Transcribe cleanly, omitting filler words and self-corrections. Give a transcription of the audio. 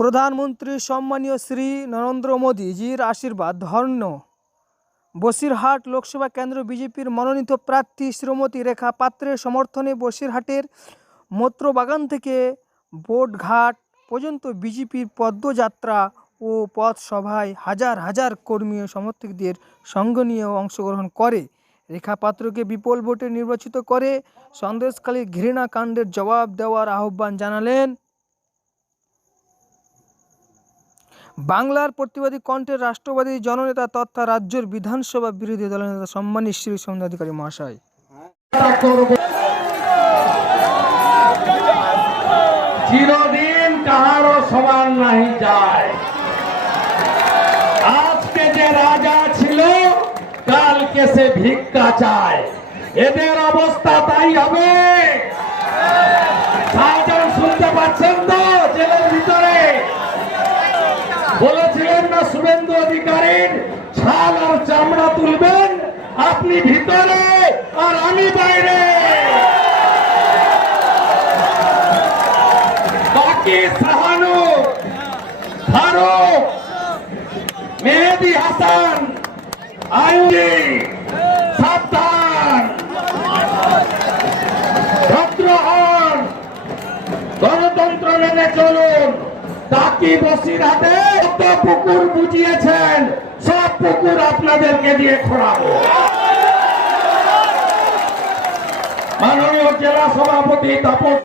প্রধানমন্ত্রী সম্মানীয় শ্রী নরেন্দ্র মোদীজির আশীর্বাদ ধন্য বসিরহাট লোকসভা কেন্দ্র বিজেপির মনোনীত প্রার্থী শ্রীমতী রেখা পাত্রের সমর্থনে বসিরহাটের মৈত্রবাগান থেকে বোটঘাট পর্যন্ত বিজেপির পদযাত্রা ও পথসভায় হাজার হাজার কর্মী ও সমর্থকদের সঙ্গ নিয়ে অংশগ্রহণ করে। রেখা পাত্রকে বিপুল ভোটে নির্বাচিত করে সন্দেশখালীর ঘৃণাকাণ্ডের জবাব দেওয়ার আহ্বান জানালেন বাংলার প্রতিবাদী কণ্ঠের রাষ্ট্রবাদী জননেতা তথা রাজ্যের বিধানসভা বিরোধী দলনেতা সম্মানী শ্রী সৌমেন্দ্র অধিকারী মহাশয়। চিরদিন কাহারও সমান নাহি যায়। আজকে যে রাজা ছিল কালকে সে ভিক্ষা চায়, এদের অবস্থা তাই হবে। শাহজাহান শুনতে পাচ্ছেন তো? জেলের ভিতরে বলেছিলেন না শুভেন্দু অধিকারীর ছাল আর চামড়া তুলবেন, আপনি ভিতরে আর আমি বাইরে। বাকি সাহানু, ফারুক, মেহেদি হাসান, আইনি সাবধান, ভদ্র হন, গণতন্ত্র মেনে চলুন। তাকি বসিরহাটে কত পুকুর বুঝিয়েছেন, সব পুকুর আপনাদেরকে দিয়ে খোঁড়াবো। মাননীয় জেলা সভাপতি তাপস